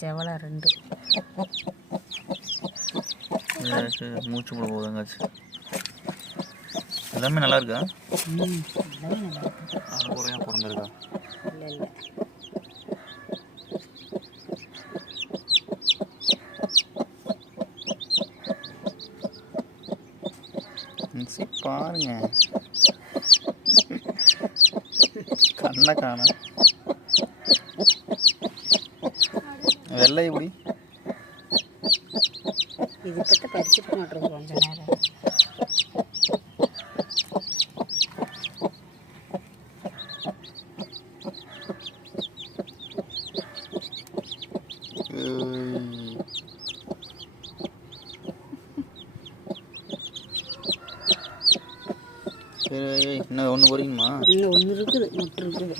செவலை 2 மூச்சு போட போதுங்காச்சு. எல்லாமே நல்லா இருக்கா? எல்லாமே நல்லா இருக்கு. அது குறையா பிறந்திருக்கா? இல்லை இல்லை. பாருங்க கண்ணை காண வெள்ளை எப்படி இது பற்றி பறிச்சுட்டு மாட்டோம் கொஞ்ச நேரம். சரி இன்னும் ஒன்று போறீங்கம்மா? இன்னும் ஒன்று இருக்குது, முட்டு இருக்குது.